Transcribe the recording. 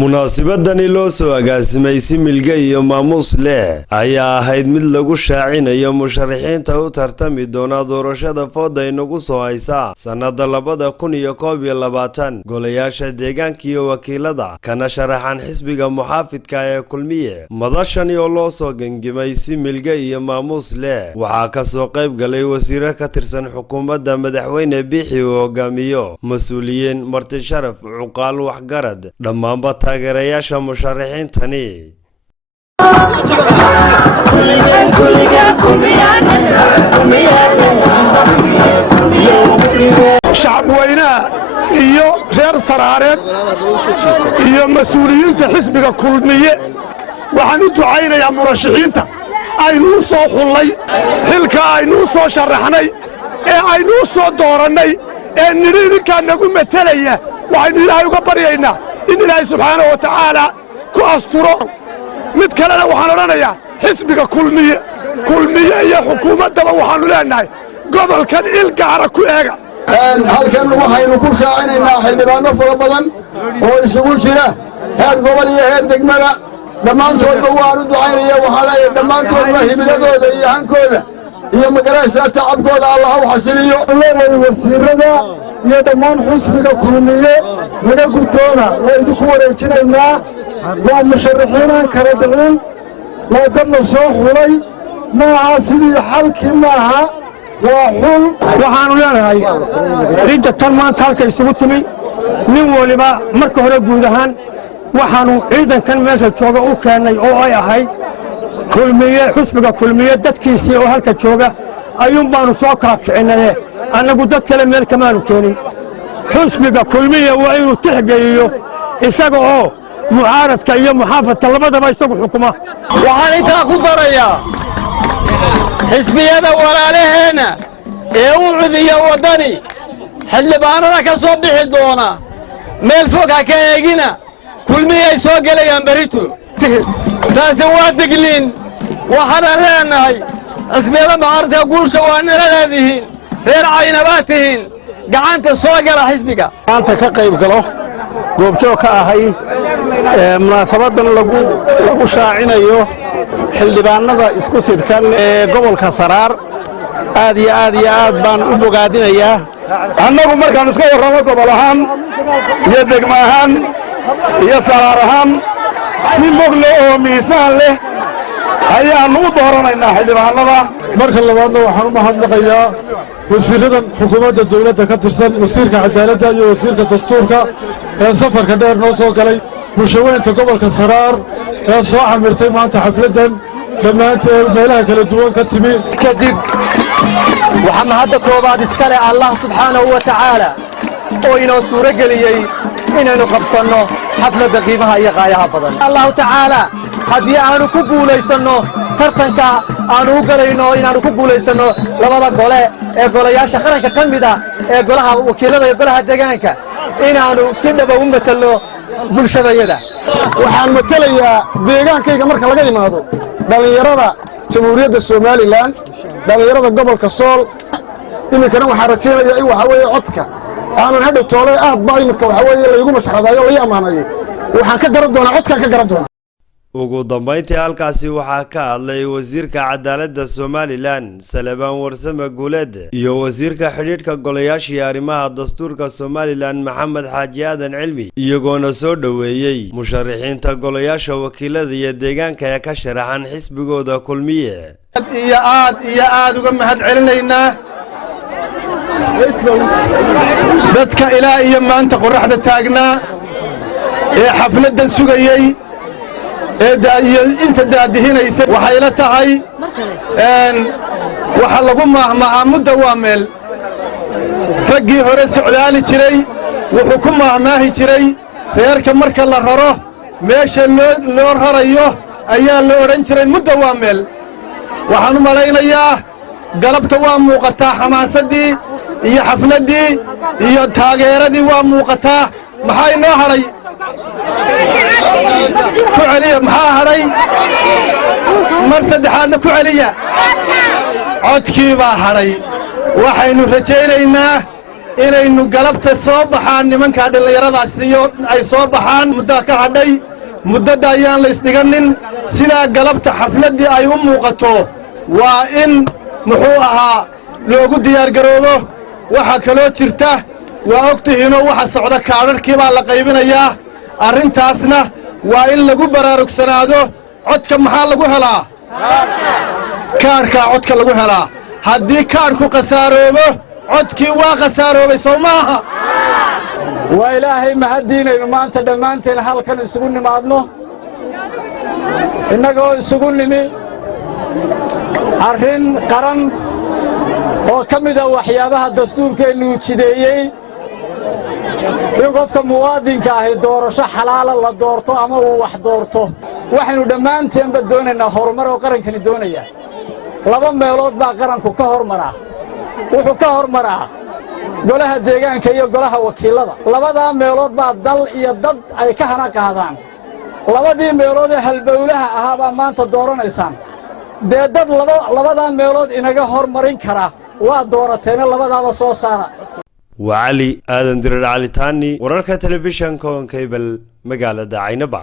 munaasabadani loo soo agaasimay si milga iyo maamuus leh ayaa ahayd mid lagu shaacinayo musharaxiinta u tartami doona doorashada fooda inagu soo haysa sanada 2021 golayaasha deegaanka iyo wakiilada kana sharaxan xisbiga muxaafidka ee kulmiye madashani oo loo soo gangimay si milga iyo maamuus leh waxaa ka soo qayb galay wasiiro ka tirsan xukuumadda madaxweyne Biixi oo hogaamiyo mas'uuliyiin marti sharaf cuqaal waxgarad dhammaanba taageerayaasha musharaxiintani shacab weynaha iyo reer saraareed iyo mas'uuliyiinta xisbiga kulmiye waxaan u ducaynayaa murashaxiinta aynu soo xullay xilka aynu soo sharaxnay ee aynu soo doorannay ee nidinka nagu metelaya waxaynu ilaahay uga baryaynaa in ilaahay subxaanahu wa tacaala ku asturo mid kalena waxaan odhanayaa xisbiga kulmiye iyo xukuumaddaba waxaannu leenahay gobolkan il gaara ku eega halkan waxaynu ku shaacinaynaa xildhibaanno fara badan oo isugu jira heer gobol iyo heer degmada dhammaantoodba waan u ducaynaya waxaa leeyahay dhammaantoodba himiladooda iyo hankooda iyo magaraysaa tacabkooda allah u xasiliyo leenahay wasiirada iyo dhammaan xisbiga kulmiye laga guddoona waa idinku wareejinaynaa waa musharaxiinaan kala dhicin waa dad la soo xulay maaha sidii xalkii maaha waa xul waxaannu leenahay cidda tan maanta halka isugu timi nin waliba marka hore guud ahaan waxaannu ciidankan meesha jooga u keennay oo ay ahayd kulmiye xisbiga kulmiye dadkiisii oo halka jooga ayuun baannu soo kala kicinaye annagu dad kale meel kamaanu keenin xisbiga kulmiye waa inuu tixgeliyo isaga oo mucaaradka iyo muxaafadka labadaba isagu xukuma waxaan intaa ku darayaa xisbiyada walaalaheenna ee u cudiya waddani xildhibaanada ka soo bixi doona meel fog ha ka eegina kulmiyay soo gelayaan berito taasi waa digniin waxaanaan leenahay xisbiyada mucaaradka guusha waa nala leedihiin reer caynabaad tihiin gacanta soo gala xisbiga maanta ka qayb galo goobjoog ka ahay munaasabadan lagu shaacinayo xildhibaanada isku sidkan ee gobolka Saraar aad iyo aad baan u bogaadinayaa annagu markaan iska warramo gobol ahaan iyo degmo ahaan iyo Saraar ahaan si mogle oo miisaan leh ayaannu u dooranaynaa xildhibaanada marka labaadna waxaan u mahadnaqayaa wasiiradan xukuumadda dawladda ka tirsan wasiirka cadaaladda iyo wasiirka dastuurka ee safarka dheer noo soo galay bulshaweynta gobolka Saraar ee soo camirtay maanta xafladdan dhammaanteed meelaha kala duwan ka timi kadib waxaan hadda koobaad iska leh allah subxaanahu wa tacaala oo inoo suuro geliyey inaynu qabsanno xafladda qiimaha iyo qaayaha badan allahu tacaala haddii aanu ku guulaysanno tartanka aanu u galayno inaannu ku guulaysanno labada gole ee golayaasha qaranka ka mid ah ee golaha wakiilada iyo golaha deegaanka inaannu si dhaba u matalno bulshadayada waxaan matelayaa deegaankayga marka laga yimaado dhallinyarada jamhuuriyadda somalilan dhallinyarada gobolka sool iminkana waxaan rajaynayaa in waxaa weeye codka aanan hadhow toolay aad baa iminka waxaa weeye laygu mashxradaayo lai ammaanayay waxaan ka garan doonaa codkaan ka garan doonaa ugu dambeyntii halkaasi waxaa ka hadlay wasiirka cadaaladda Somaliland Salebaan Warsame Guuleed iyo wasiirka xidhiidhka golayaasha arrimaha dastuurka Somaliland Maxamed Xaaji Aadan Cilmi iyagoona soo dhaweeyay musharaxiinta golayaasha wakiilada iyo deegaanka ee ka sharaxan xisbigooda kulmiye iyo aad uga mahad celinaynaa dadka ilaa iyo maanta qorraxda taagnaa ee xafladdan sugayey iyo inta daadihinaysa waxay la tahay waxa lagu maahmaahaa mudda waa meel raggii hore socdaali jiray wuxuu ku maahmaahi jiray reerka marka la raro meesha loo rarayo ayaa la odhan jiray mudda waa meel waxaan u malaynayaa galabta waa muuqataa xamaasaddii iyo xafladdii iyo taageeradii waa muuqataa maxaa inoo hadhay ku celiya maxaa hadhay mar saddexaadna ku celiya codkii baa hadhay waxaynu rajaynaynaa inaynu galabta soo baxaan nimanka dhallinyaradaas iyo ay soo baxaan muddo ka hadhay muddada ayaan la isdhiganin sidaa galabta xafladdii ay u muuqato waa in muxuu ahaa loogu diyaargaroobo waxaa kaloo jirta waa ogtihiinoo waxa socda kaadharhkii baa la qaybinayaa arrintaasna waa in lagu baraarugsanaado codka maxaa lagu helaa kaadhkaa codka lagu helaa haddii kaadhku khasaaroobo codkii waa khasaaroobay soo maaha waa ilaahay mahaddiinaynu maanta dhammaanteen halkan isugu nimaadno innagoo isugu nimi arrin qaran oo ka mida waxyaabaha dastuurkeennu jideeyey in qofka muwaadinka ahi doorasho xalaala la doorto ama uu wax doorto waxaynu dhammaanteenba doonaynaa horumar oo qarankani doonaya laba meelood baa qaranku ka hormaraa wuxuu ka hormaraa golaha deegaanka iyo golaha wakiilada labadaa meelood baa dal iyo dad ay ka hana qaadaan labadii meelood ee halbowlaha ahaa baa maanta dooranaysaan dee dad labadaa meelood inaga hormarin kara waa doorateena labadaaba soo saara وعلي آدم درر علي تاني ورarka telefishanka on cable magaalada Caynaba